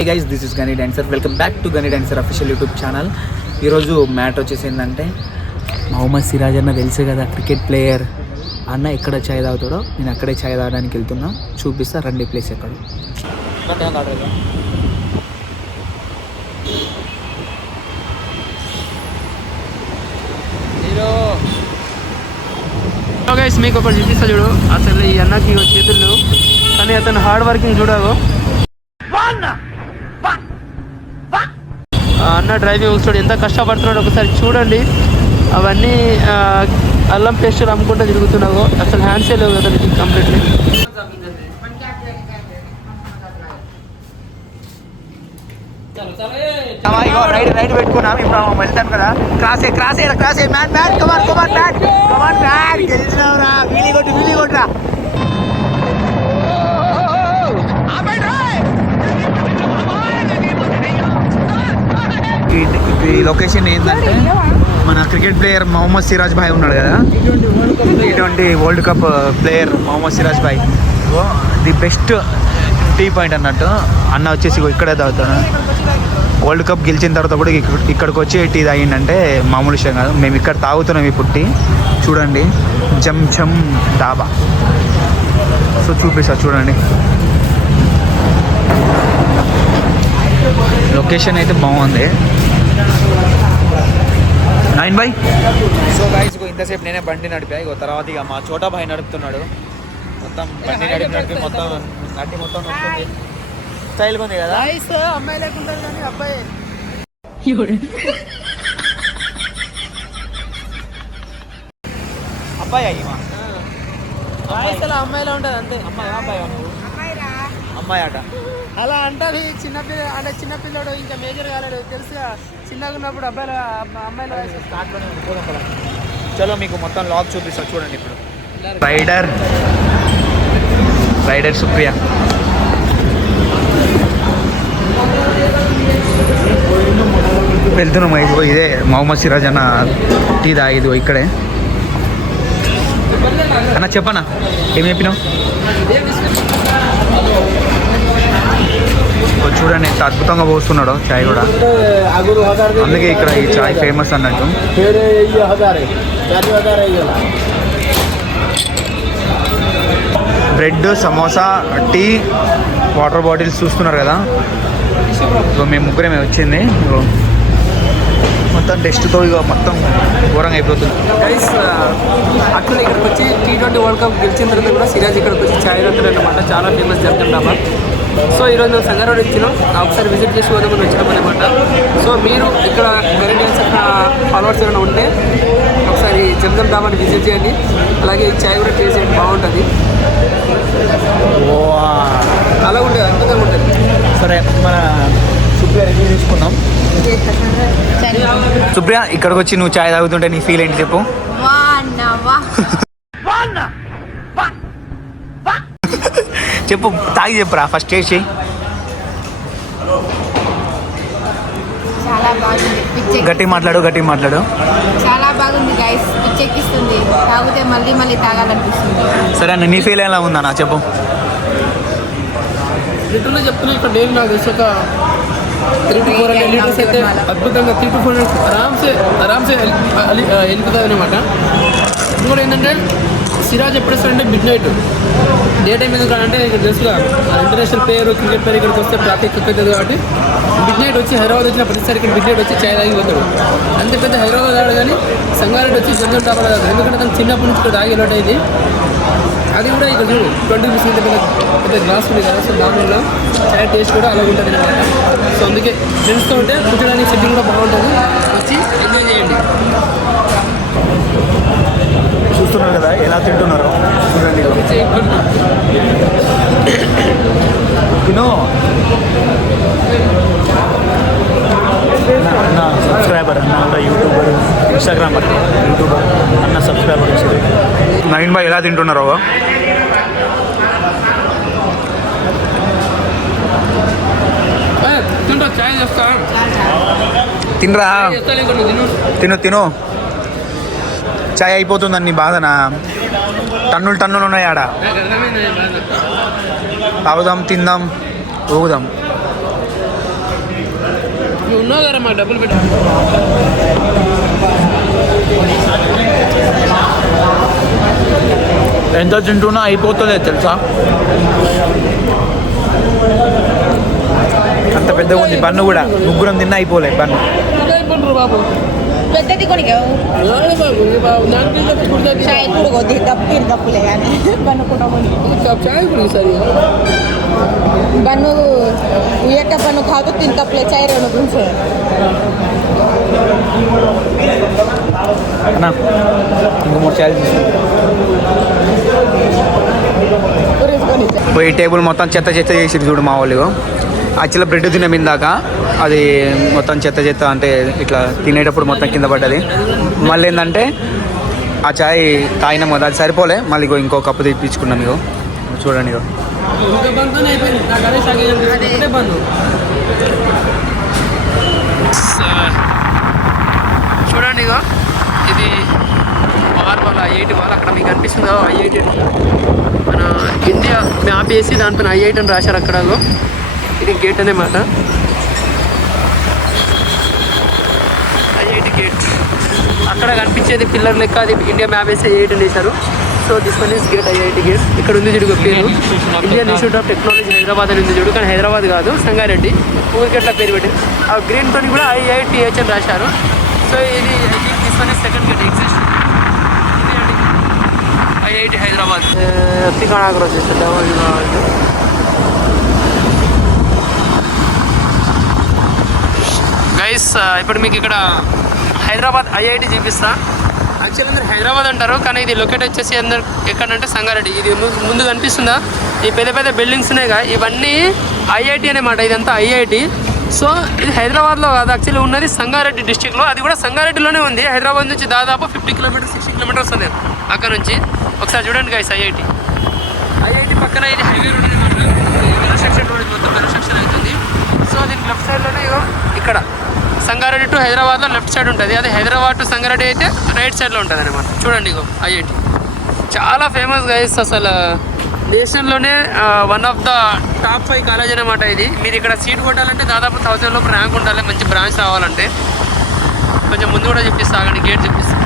Hey guys, this is గనీ dancer. Welcome back to గనీ dancer official YouTube channel. ఈరోజు matter వచ్చేసి ఏంటంటే, మొహమ్మద్ సిరాజ్ అన్న తెలుసు కదా, క్రికెట్ ప్లేయర్. అన్న ఎక్కడ చాయ్ తాగుతాడో నేను అక్కడే చాయ్ తాగడానికి వెళ్తున్నా. చూపిస్తా రండి ప్లేస్ ఎక్కడ. గైస్ మీకు ఒకటి చూపిస్తా చూడు. అసలు ఈ అన్నకి చేతులు, కానీ అతను హార్డ్ వర్కింగ్ చూడవు. అన్న డ్రైవింగ్ వస్తాడు, ఎంత కష్టపడుతున్నాడు ఒకసారి చూడండి. అవన్నీ అల్లం పేస్టులు అమ్ముకుంటూ తిరుగుతున్నావు. అసలు హ్యాండ్సే లేవు కదా కంప్లీట్లీ. రైట్ పెట్టుకున్నాం. ఇప్పుడు వెళ్తాను కదా. క్రాస్ మ్యాన్ గెలిచినవరా. వీలి కొట్టురా. ఈ లొకేషన్ ఏంటంటే, మన క్రికెట్ ప్లేయర్ మొహమ్మద్ సిరాజ్ భాయ్ ఉన్నాడు కదా, T20 world cup player Mohammed Siraj భాయ్. ది బెస్ట్ టీ పాయింట్ అన్నట్టు. అన్న వచ్చేసి ఇక్కడే తాగుతాను. వరల్డ్ కప్ గెలిచిన తర్వాత కూడా ఇక్కడికి వచ్చి టీ తాగిందంటే మామూలు విషయం కాదు. మేము ఇక్కడ తాగుతున్నాం ఇప్పుడు టీ. చూడండి, జమ్ డాబా. సో చూపిస్తా చూడండి. లొకేషన్ అయితే బాగుంది. 9 బై. సో గైస్, ఇంతసేపు నేనే బండి నడిపా. తర్వాత ఇక మా చోటా భాయ్ నడుపుతున్నాడు. మొత్తం బండి నడిపి మొత్తం వస్తుంది. స్టైల్గా ఉంది కదా. అమ్మాయి లేకుంటారు కానీ అబ్బాయి అమ్మాయిలో ఉంటుంది అంతే. అమ్మాయి ఆట అలా అంటారు. చిన్నపిల్ల అంటే చిన్నపిల్లడు ఇంకా మేజర్ కాలేడు తెలుసుగా. చిన్నగా ఉన్నప్పుడు అమ్మాయిల వయసు స్టార్ట్లోనే ఉంది. చలో మీకు మొత్తం లాగ్ చూపిస్తా చూడండి. ఇప్పుడు రైడర్ సుప్రియ. వెళ్తున్నాం. ఇదే మొహమ్మద్ సిరాజ్ అన్న టీ తాగేది ఇక్కడే. అన్న చెప్పన్నా, ఏం చెప్పినావు? చూడండి ఎంత అద్భుతంగా పోస్తున్నాడు చాయ్ కూడా. అందుకే ఇక్కడ ఈ చాయ్ ఫేమస్ అన్నట్టు. Bread, samosa, tea, water bottles చూస్తున్నారు కదా. సో మేము ముగ్గురమే వచ్చింది. మొత్తం టెస్ట్తో ఇక మొత్తం ఘోరంగా అయిపోతుంది. అట్లా ఇక్కడికి వచ్చి T20 వరల్డ్ కప్ గెలిచిన తర్వాత కూడా సిరాజ్ ఇక్కడికి వచ్చి చాయ్ తాగుతాడు అనమాట. చాలా ఫేమస్ జరుగుతుంది డాబా. సో ఈరోజు మేము సంగారెడ్డి వచ్చినాం. ఒకసారి విజిట్ చేసి పోదామని వచ్చినాం అనమాట. సో మీరు ఇక్కడ గనీ డాన్సర్ ఫాలోవర్స్ ఏమైనా ఉంటే ఒకసారి జమ్ డాబాని విజిట్ చేయండి. అలాగే చాయ్ కూడా టేస్ట్ చేయండి, బాగుంటుంది. అలా ఉంటుంది, అద్భుతంగా ఉంటుంది. సరే, మన సుప్రియ రివ్యూ తీసుకుందాం. సుప్రియ, ఇక్కడికి వచ్చి నువ్వు చాయ్ తాగుతుంటే నీ ఫీల్ ఏంటి చెప్పు. చెప్పు, తాగి చెప్పురా ఫస్ట్ టేస్ట్ చేయి. చాలా బాగుంది. గట్టి మాట్లాడు. చాలా బాగుంది గైస్, పిచ్చెక్కిస్తుంది. తాగితే మళ్ళీ తాగాలనిపిస్తుంది. సరే అన్న, నీ ఫీల్ ఎలా ఉందన్నా చెప్పు. లిటర్లో చెప్తున్నా, ఇక్కడ నేను నాకు తెలిసి ఒక 3 to 4 లీటర్స్ అయితే అద్భుతంగా 3 to 4 ఆరామ్సే వెళ్ళిపోతుంది అనమాట. ఇది కూడా ఏంటంటే, సిరాజ్ ఎప్పుడు వస్తాడంటే మిడ్ నైట్. డే టైం ఎందుకు అంటే ఇక్కడ తెలుసుగా ఇంటర్నేషనల్ ప్లేయర్, క్రికెట్ ప్లేయర్ ఇక్కడికి వస్తే ట్రాఫిక్ ఎక్కువ అవుతుంది కాబట్టి మిడ్ నైట్ వచ్చి హైదరాబాద్ వచ్చిన ప్రతిసారి ఇక్కడ మిడ్ నైట్ వచ్చి చాయ్ తాగి పోతాడు. అంతే పెద్ద హైదరాబాద్ ఆడు కానీ సంగారెడ్డి వచ్చి జమ్ డాబా తాగుతాడు. ఎందుకంటే తను చిన్నప్పటి నుంచి ఇక్కడ తాగి అలవాటు అయింది. అది కూడా ఇక్కడ చూడు 20 రూపీస్ పెద్ద గ్లాస్ ఉంది కదా. సో దానివల్ల చాయ్ టేస్ట్ కూడా అలా ఉంటుంది అనమాట. సో అందుకే ఫ్రెండ్స్తో ఉంటే కూర్చోడానికి సెట్టింగ్ కూడా బాగుంటుంది. వచ్చి ఎంజాయ్ చేయండి. చూస్తున్నారు కదా ఎలా తింటున్నారో చూడండి. అన్న సబ్స్క్రైబర్, అన్న కూడా యూట్యూబర్, ఇన్స్టాగ్రామర్, యూట్యూబర్ అన్న సబ్స్క్రైబర్ వచ్చింది. 9 బై ఎలా తింటున్నారో. తినరా, తిను. చాయ్ అయిపోతుందని నీ బాధనా? టన్నులు ఉన్నాయి ఆడ. తాగుదాం, తిందాం, ఊగుదాం. ఉన్నావు కదా మాకు డబ్బులు పెట్టు. ఎంత తింటున్నా అయిపోతలేదు తెలుసా, అంత పెద్దగా ఉంది బన్ను కూడా. ముగ్గురం తిన్నా అయిపోలే బన్ను. అయిపోండ్రు బాబు. పెద్దది కొనిగావు నాడు బాబు ఈ బాబు నాకు తింటే కుడుతుంది. చాయ్ కూడా కొద్ది కప్పులే కానీ బన్ను చాయ్ కుడి సరి బన్ను ఉయ్యక బన్ను కాదు 3 కప్పులే చాయ్ 2 గుంజు అన్నా ఇంకో 3 చాయలు పోయి టేబుల్ మొత్తం చెత్త చెత్త చేసి చూడు మా వాళ్ళు. యాక్చువల్గా బ్రెడ్ తిన్నాం ఇందాక, అది మొత్తం చెత్త చెత్త అంటే ఇట్లా తినేటప్పుడు మొత్తం కింద పడ్డది. మళ్ళీ ఏంటంటే ఆ చాయ్ తాగినాం కదా, అది సరిపోలే. మళ్ళీ ఇంకో కప్పు తెప్పించుకున్నాం. ఇగో చూడండి, ఇగో చూడండి. ఇగో ఇది వాళ్ళ ఐఐటి వాళ్ళు అక్కడ మీకు అనిపిస్తుందో ఐఐటి మన ఇండియా మ్యాప్ వేసి దానిపైన ఐఐటి అని రాశారు అక్కడ. ఇది గేట్ అనే మాట, ఐఐటి గేట్. అక్కడ కనిపించేది పిల్లర్ లెక్క, అది ఇండియా మ్యాప్ వేసి ఐఐటి అని వేశారు. So this one is gate, IIT gate. ఇక్కడ ఉంది చూడు పేరు, Indian institute of technology Hyderabad అని ఉంది చూడు, కానీ హైదరాబాద్ కాదు, సంగారెడ్డి. ఊరికి అట్లా పేరు పెట్టి ఆ గ్రీన్ తోని కూడా ఐఐటిహెచ్ అని రాశారు. సో ఇది I think this one is second gate exist. IIT Hyderabad తికాణాగర్ వచ్చేసి గైస్. ఇప్పుడు మీకు ఇక్కడ హైదరాబాద్ ఐఐటి చూపిస్తా. యాక్చువల్లీ అందరు హైదరాబాద్ అంటారు, కానీ ఇది లొకేట్ వచ్చేసి అందరు ఎక్కడంటే సంగారెడ్డి. ఇది ముందు కనిపిస్తుందా, ఈ పెద్ద పెద్ద బిల్డింగ్స్ ఉన్నాయిగా, ఇవన్నీ ఐఐటి అనమాట. ఇదంతా ఐఐటి. సో ఇది హైదరాబాద్లో కాదు, యాక్చువల్లీ ఉన్నది సంగారెడ్డి డిస్టిక్లో. అది కూడా సంగారెడ్డిలోనే ఉంది. హైదరాబాద్ నుంచి దాదాపు 50 కిలోమీటర్స్ 60 కిలోమీటర్స్ ఉంది అక్కడ నుంచి. ఒకసారి చూడండి గైస్, ఐఐటి పక్కన ఇది హైవే రోడ్ అనమాట. కన్స్ట్రక్షన్ రోడ్, మొత్తం కన్స్ట్రక్షన్ అవుతుంది. సో దీనికి లెఫ్ట్ సైడ్లోనే ఇక్కడ సంగారెడ్డి టు హైదరాబాద్లో లెఫ్ట్ సైడ్ ఉంటుంది. అది హైదరాబాద్ టు సంగారెడ్డి అయితే రైట్ సైడ్లో ఉంటుంది అనమాట. చూడండి, ఐఐటి చాలా ఫేమస్ గైస్. అసలు దేశంలోనే one of the top 5 college అనమాట ఇది. మీరు ఇక్కడ సీట్ కొట్టాలంటే దాదాపు 1000 లోపు ర్యాంక్ ఉండాలి, మంచి బ్రాంచ్ రావాలంటే. కొంచెం ముందు కూడా చూపిస్తా, అక్కడ గేట్ చూపిస్తా.